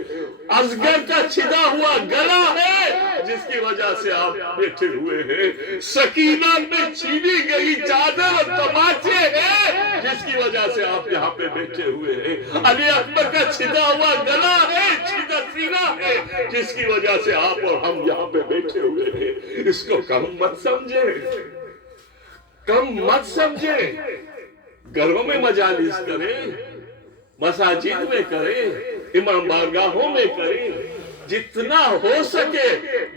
اصغر کا چھدا ہوا گلا ہے جس کی وجہ سے آپ بیٹھے ہوئے ہیں، سکینہ میں چھینی گئی چادر اور تماچے ہیں جس کی وجہ سے آپ یہاں پہ بیٹھے ہوئے ہیں، علی اکبر کا چھدا ہوا گلا ہے، چھدا سینہ ہے جس کی وجہ سے آپ اور ہم یہاں پہ بیٹھے ہوئے ہیں۔ اس کو کم مت سمجھے، کم مت سمجھے۔ گھروں میں مجالس کریں، مساجد میں کریں، امام بارگاہوں میں کریں، جتنا ہو سکے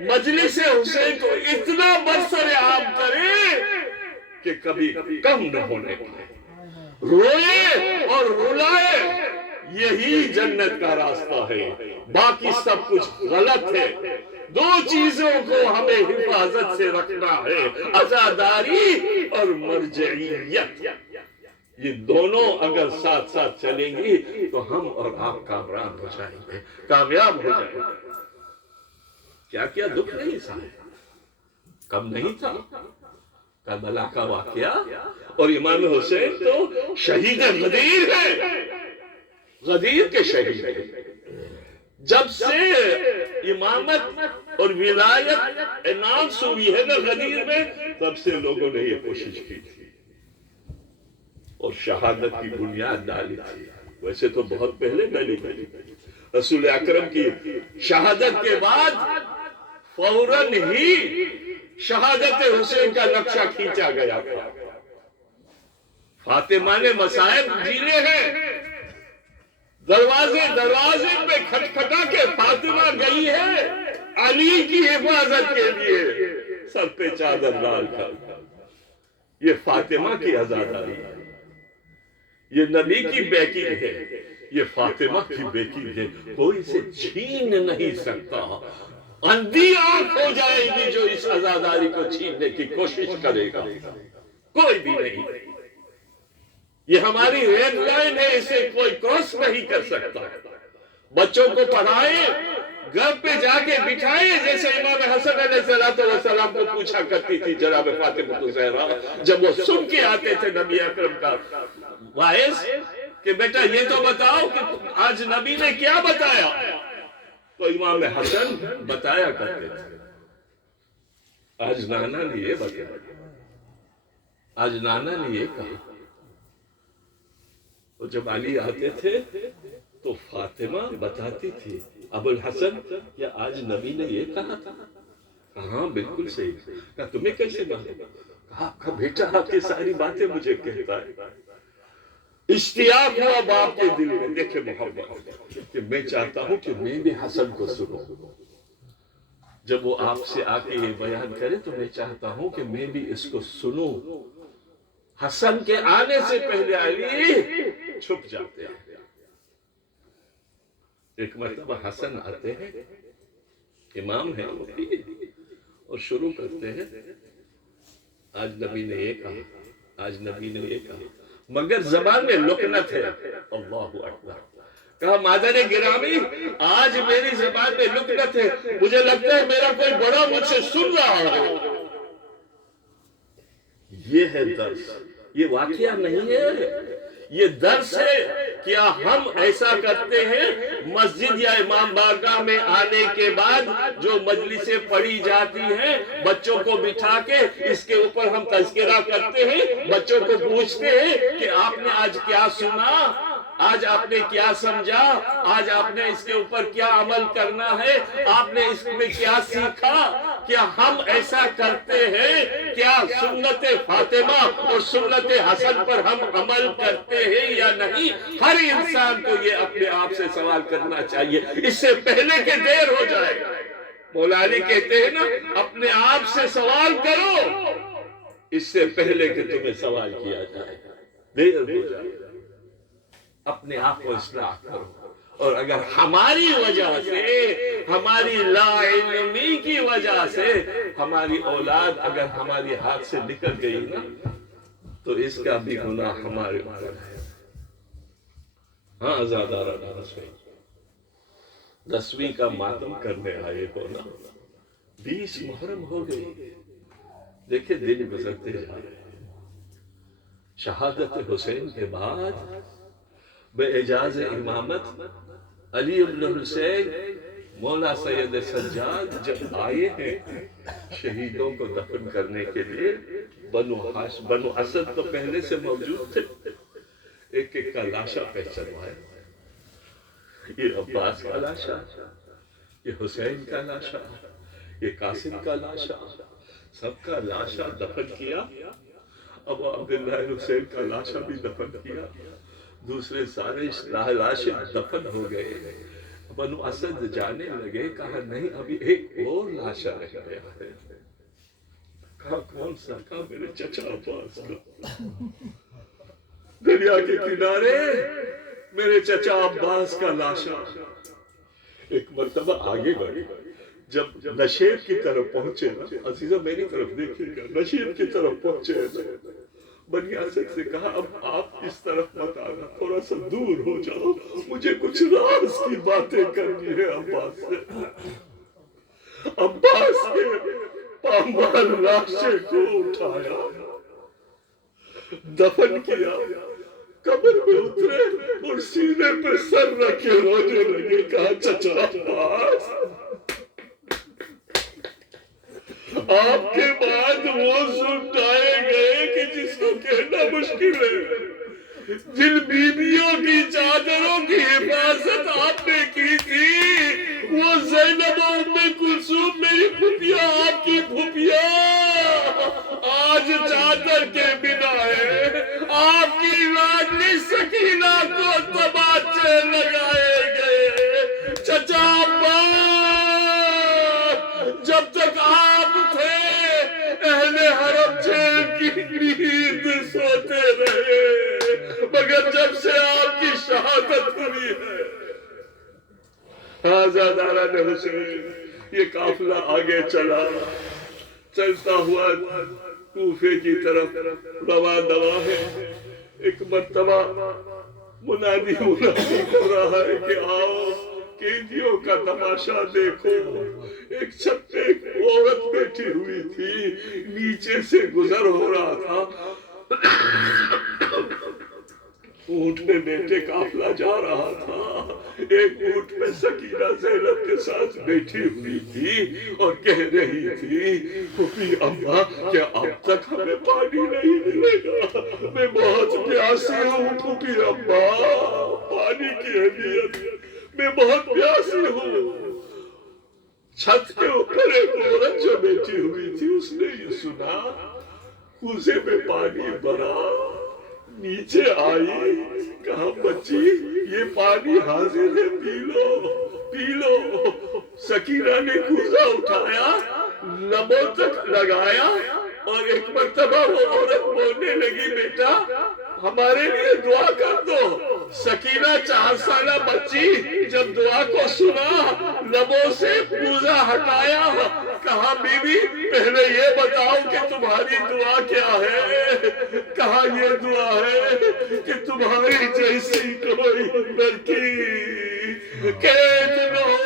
مجلس حسین کو اتنا برسر عام کریں کہ کبھی کم نہ ہونے پائے، روئے اور رلائے، یہی جنت کا راستہ ہے، باقی سب کچھ غلط ہے۔ دو چیزوں کو ہمیں حفاظت سے رکھنا ہے، عزاداری اور مرجعیت۔ یہ دونوں اگر ساتھ ساتھ چلیں گی تو ہم اور آپ کامران ہو جائیں گے، کامیاب ہو جائیں گے۔ کیا کیا دکھ نہیں سہے، کم نہیں تھا کربلا کا واقعہ، اور امام حسین تو شہید غدیر ہے، غدیر کے شہید ہے۔ جب سے امامت اور ولایت اناؤنس ہوئی ہے نا غدیر میں، تب سے لوگوں نے یہ کوشش کی تھی اور شہادت کی بنیاد ڈالی تھی۔ ویسے تو بہت پہلے ڈالی تھی، رسول اکرم کی شہادت کے بعد فوراً ہی شہادت حسین کا نقشہ کھینچا گیا تھا۔ فاطمہ نے مصائب جھیلے ہیں، دروازے پہ کھٹکھٹا کے فاطمہ گئی ہے علی کی حفاظت کے لیے، سر پہ چادر ڈال کر۔ یہ فاطمہ کی عزاداری ہے، یہ نبی کی بیٹی ہے، یہ فاطمہ کی بیٹی ہے، کوئی اسے چھین نہیں سکتا۔ اندھی آنکھ ہو جائے گی جو اس عزاداری کو چھیننے کی کوشش کرے گا، کوئی بھی نہیں۔ یہ ہماری ریڈ لائن ہے، اسے کوئی کراس نہیں کر سکتا۔ بچوں کو پڑھائے، گھر پہ جا کے بٹھائے، جیسے امام حسن علیہ السلام کو پوچھا کرتی تھی جناب فاطمہ الزہرا، جب وہ سن کے آتے تھے نبی اکرم کا وائس کہ بیٹا یہ تو بتاؤ کہ آج نبی نے کیا بتایا، تو امام حسن بتایا کرتے تھے آج نانا نے یہ بتایا، آج نانا نے یہ کہا۔ اور جب علی آتے تھے تو فاطمہ بتاتی تھی ابو الحسن کیا آج نبی نے یہ کہا تھا؟ ہاں بالکل صحیح۔ کہا تمہیں کیسے معلوم؟ کہا آپ کا بیٹا آپ کی ساری باتیں مجھے کہتا ہے۔ اشتیاق ہوا باپ کے دل میں، دیکھے محبت کہ میں چاہتا ہوں کہ میں بھی حسن کو سنوں، جب وہ آپ سے آ کے یہ بیان کرے تو میں چاہتا ہوں کہ میں بھی اس کو سنوں۔ حسن کے آنے سے پہلے علی چھپ جاتے ہیں۔ ایک مرتبہ حسن آتے ہیں، امام ہیں وہ بھی، اور شروع کرتے ہیں آج نبی نے یہ کہا، آج نبی نے یہ کہا، مگر زبان میں لکنت ہے۔ اللہ اکبر۔ کہا مادر گرامی آج میری زبان میں لکنت ہے، مجھے لگتا ہے میرا کوئی بڑا مجھ سے سن رہا ہے۔ یہ ہے درس، یہ واقعہ نہیں ہے، یہ درس ہے۔ کیا ہم ایسا کرتے ہیں مسجد یا امام بارگاہ میں آنے کے بعد جو مجلسیں پڑھی جاتی ہیں، بچوں کو بٹھا کے اس کے اوپر ہم تذکرہ کرتے ہیں، بچوں کو پوچھتے ہیں کہ آپ نے آج کیا سنا، آج آپ نے کیا سمجھا، آج آپ نے اس کے اوپر کیا عمل کرنا ہے، آپ نے اس میں کیا سیکھا؟ کیا ہم ایسا کرتے ہیں؟ کیا سنت فاطمہ اور سنت حسن پر ہم عمل کرتے ہیں یا نہیں؟ ہر انسان کو یہ اپنے آپ سے سوال کرنا چاہیے، اس سے پہلے کہ دیر ہو جائے۔ مولا علی کہتے ہیں نا اپنے آپ سے سوال کرو اس سے پہلے کہ تمہیں سوال کیا جائے، دیر ہو جائے۔ اپنے آپ کو اصلاح کرو، اور اگر ہماری وجہ سے، ہماری لا علمی کی وجہ سے ہماری اولاد اگر ہماری ہاتھ سے نکل گئی نا تو اس کا بھی گناہ ہمارے اوپر ہے۔ ہاں آزادارہ 10ویں کا ماتم کرنے آئے ہو نا، 20 محرم ہو گئی، دیکھیں دن گزرتے جا رہے ہیں۔ شہادت حسین کے بعد بے اعجاز امامت علی بن حسین مولا سید سجاد جب آئے ہیں شہیدوں کو دفن کرنے کے لیے، بنو اسد تو پہلے سے موجود تھے، ایک ایک کا لاشا پہچانوایا، یہ عباس کا لاشا، یہ حسین کا لاشا، یہ قاسم کا لاشا، سب کا لاشا دفن کیا۔ اب عبداللہ حسین کا لاشا بھی دفن کیا، دوسرے سارے لاشیں دفن ہو گئے۔ بنو اسد جانے لگے، کہا نہیں ابھی ایک اور لاشا رہ گیا ہے۔ کہا کون سا؟ کہا میرے چچا عباس کا۔ دریا کے کنارے میرے چچا عباس کا لاشا۔ ایک مرتبہ آگے بڑھے، جب نشیب کی طرف پہنچے نا، عزیزہ میری طرف دیکھیے گا، نشیب کی طرف پہنچے بنی اسد سے کہا اب آپ اس طرف مت آنا، تھوڑا سا دور ہو جاؤ، مجھے کچھ راز کی باتیں کرنی ہے عباس سے۔ عباس کے پامال لاشے کو اٹھایا، دفن کیا، قبر میں اترے اور سینے پہ سر رکھے رونے لگے۔ کہا چچا عباس، آپ کے بعد وہ سنٹائے گئے کہ جس کو کہنا مشکل ہے، جن بیویوں کی چادروں کی حفاظت آپ نے کی تھی، وہ زینب و ام کلثوم میری پھوپھیاں، آپ کی پھوپھیاں آج چادر کے بنا ہے۔ آپ کی لاڈلی سکینہ کو تماچے لگائے گئے۔ چچا عباس، جب تک آپ تھے اہل حرم جیل کی نیند سوتے رہے، مگر جب سے آپ کی شہادت ہوئی ہے، آزادارہ نے حسین، یہ قافلہ آگے چلتا ہوا کوفے کی طرف رواں دوا ہے۔ ایک مرتبہ منادی کر رہا ہے کہ آؤ قیدیوں کا تماشا دیکھو۔ ایک چھت پہ ایک عورت بیٹھی ہوئی تھی، نیچے سے گزر ہو رہا تھا، اونٹ پہ بیٹھے قافلہ جا رہا تھا، ایک اونٹ پہ سکینہ زینب کے ساتھ بیٹھی ہوئی تھی اور کہہ رہی تھی پھوپھی اماں کیا اب تک ہمیں پانی نہیں ملے گا؟ میں بہت پیاسی ہوں پھوپھی اماں، پانی کی اہمیت، میں بہت پیاسی ہوں۔ چھت کے اوپر ایک عورت جو بیٹھی ہوئی تھی، اس نے یہ سنا، کوزے میں پانی بھرا، نیچے آئی، کہا بچی یہ پانی حاضر ہے، پی لو پی لو۔ سکینہ نے کوزہ اٹھایا، لبوں تک لگایا، اور ایک مرتبہ وہ عورت بولنے لگی بیٹا ہمارے لیے دعا کر دو۔ سکینہ 4 سالہ بچی جب دعا کو سنا، لبوں سے کوزہ ہٹایا، کہا بی بی پہلے یہ بتاؤ کہ تمہاری دعا کیا ہے؟ کہا یہ دعا ہے کہ تمہاری جیسی کوئی لڑکی قید نہ ہو،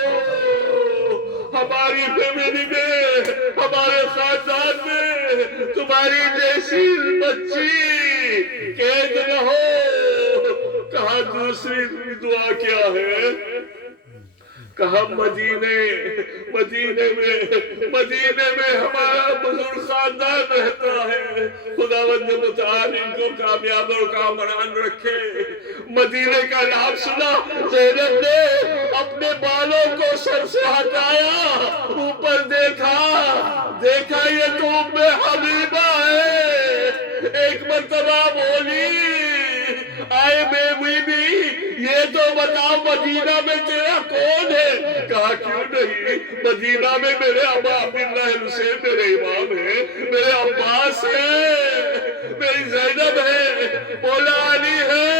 ہماری فیملی میں، ہمارے خاندان میں تمہاری جیسی بچی قید نہ ہو۔ کہا دوسری دعا کیا ہے؟ کہا مدینے میں ہمارا بزرگ خاندان رہتا ہے، خداوند متعال ان کو کامیاب اور کامران رکھے۔ مدینے کا نام سنا، زینب نے اپنے بالوں کو سر سے ہٹایا، اوپر دیکھا یہ تو ام حبیبہ ہے۔ ایک مرتبہ بولی آئے بے بی یہ تو بتاؤ مدینہ میں تیرا کون ہے؟ کہا کیوں نہیں، مدینہ میں میرے ابا عبداللہ حسین میرے امام ہیں، میرے عباس ہیں، میری زینب ہے، مولا علی ہے،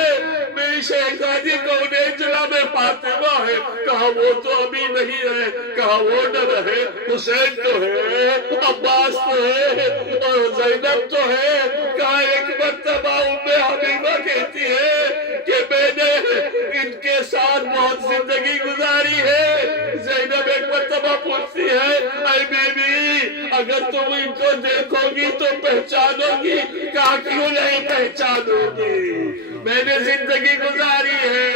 میری شہزادی کونین جناب فاطمہ ہے۔ کہا وہ تو ابھی نہیں ہے، کہا وہ نہ رہے، حسین تو ہے، عباس تو ہے اور زینب تو ہے۔ کہا ایک مرتبہ ام حبیبہ کہتی ہے کہ میں نے ان کے ساتھ بہت زندگی گزاری ہے۔ زینب ایک مرتبہ پوچھتی ہے اے بی بی اگر تم ان کو دیکھو گی تو پہچانو گی؟ کہا کیوں نہیں پہچانو گی، میں نے زندگی گزاری ہے۔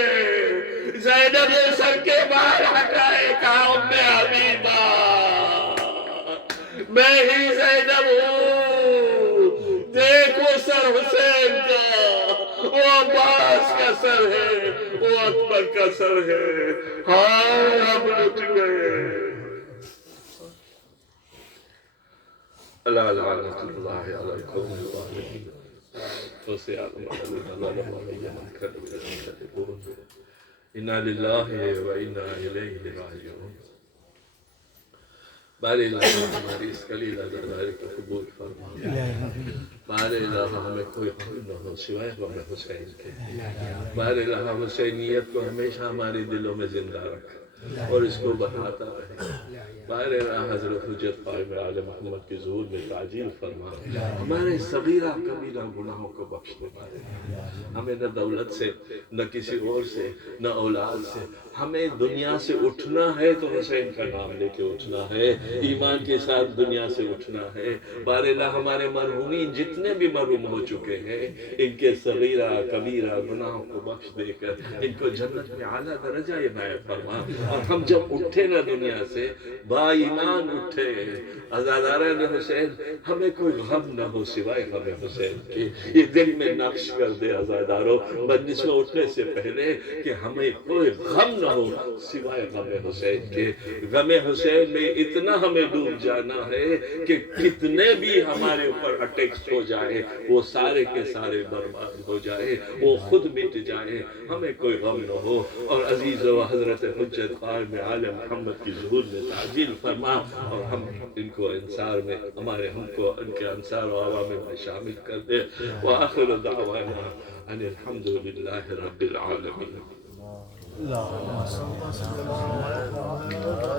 زینب نے سر کے بال ہٹائے، کہا ام حبیبہ میں ہی زینب ہوں، دیکھو سر حسین کا، وہ عباس کا سر ہے، وہ اکبر کا سر ہے، ہاں ہم لٹ گئے۔ اللہ لعنت اللہ علی القوم الظالمین انا للہ و انا الیہ راجعون۔ بار الہ ہماری اس کلیلہ دربار کو قبول فرما. بار الہ ہمیں کوئی غم نہ ہو سوائے غم حسین کے. بار الہ حسینیت کو ہمیشہ ہمارے دلوں میں زندہ رکھ اور اس کو بڑھاتا رہے. بار الہ حضرت حجت قائم عالم محمد کے ظہور میں تعجیل فرما. ہمارے صغیرہ کبیرہ گناہوں کو بخش دے. ہمیں نہ دولت سے نہ کسی اور سے نہ اولاد سے، ہمیں دنیا سے اٹھنا ہے تو حسین کا نام لے کے اٹھنا ہے، ایمان کے ساتھ دنیا سے اٹھنا ہے. بار الہ ہمارے مرحومین جتنے بھی مرحوم ہو چکے ہیں ان کے صغیرہ کبیرہ گناہوں کو بخش دے کر ان کو جنت میں اعلیٰ درجہ عنایت فرما. اور ہم جب اٹھے نا دنیا سے با ایمان اٹھے عزاداران حسین، ہمیں کوئی غم نہ ہو سوائے غم حسین کے. یہ دل میں نقش کر دے عزاداروں مجلس میں اٹھنے سے پہلے کہ ہمیں کوئی غم نہ ہو سوائے غم حسین کے. غم حسین میں اتنا ہمیں ڈوب جانا ہے کہ کتنے بھی ہمارے اوپر اٹیکس ہو جائے وہ سارے کے سارے برباد ہو جائے، وہ خود مٹ جائے، ہمیں کوئی غم نہ ہو. اور عزیز و حضرت حجت قائم عالم محمد کی ظہور میں تعجیل فرما اور ہم ان کو انصار میں ہم کو ان کے انصار و عوامل میں شامل کر دے. وآخر دعوانا ان الحمد للہ رب العالمین. اللهم صل على محمد